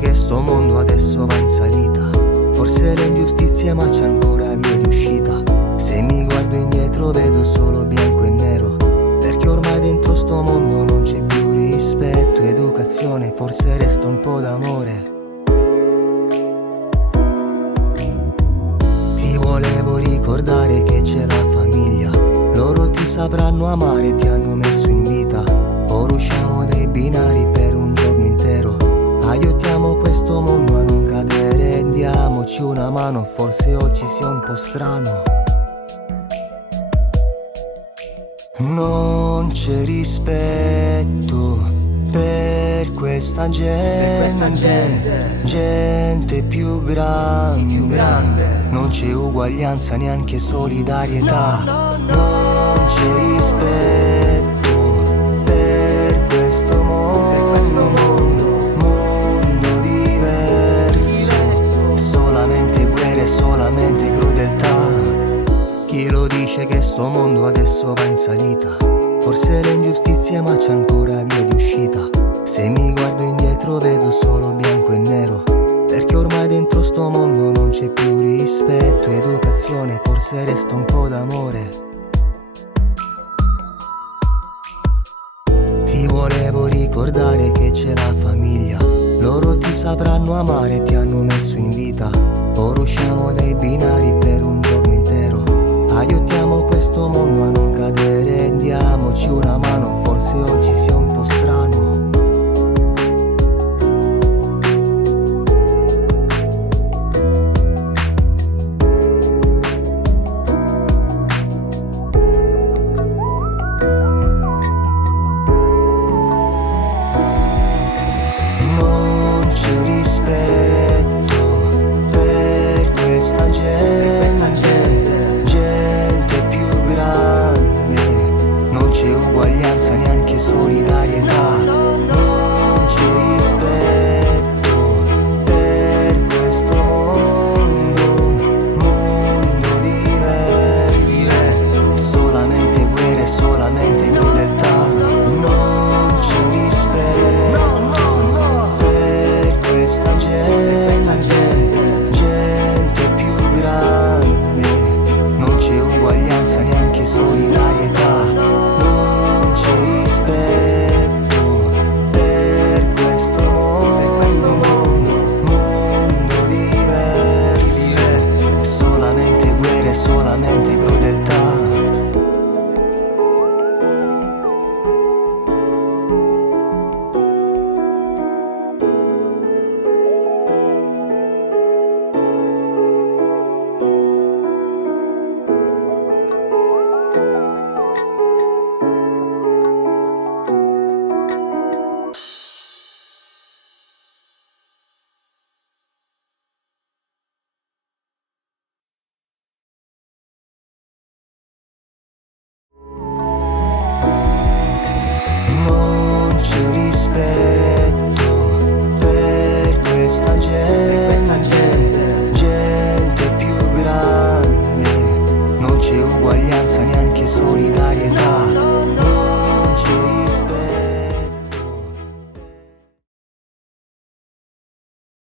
che sto mondo adesso va in salita. Forse le ingiustizie ma c'è ancora via di uscita. Se mi guardo indietro vedo solo bianco e nero, perché ormai dentro sto mondo non c'è più rispetto, educazione, forse resta un po' d'amore. Ti volevo ricordare che c'è la famiglia, loro ti sapranno amare e ti hanno messo in vita. Ora usciamo dai binari per un giorno intero, aiutiamo questo mondo a non cadere, diamoci una mano, forse oggi sia un po' strano. Non c'è rispetto per questa gente, gente più grande. Non c'è uguaglianza, neanche solidarietà. Non c'è rispetto per questo mondo diverso. Solamente guerre, solamente crudeltà. Chi lo dice che sto mondo adesso va in salita? Forse le ingiustizie ma c'è ancora via di uscita. Se mi guardo indietro vedo solo bianco e nero, perché ormai dentro sto mondo non c'è più rispetto, educazione, forse resta un po' d'amore. Ti volevo ricordare che c'è la famiglia, loro ti sapranno amare e ti hanno messo in vita. Ora usciamo dai binari per un giorno intero, aiutiamo questo mondo a non cadere, diamoci una mano, forse oggi sia un po' strano. Non c'è rispetto per questa gente, gente più grande. Non c'è uguaglianza, neanche solidarietà. Non c'è rispetto per questo mondo diverso. Solamente guerre, solamente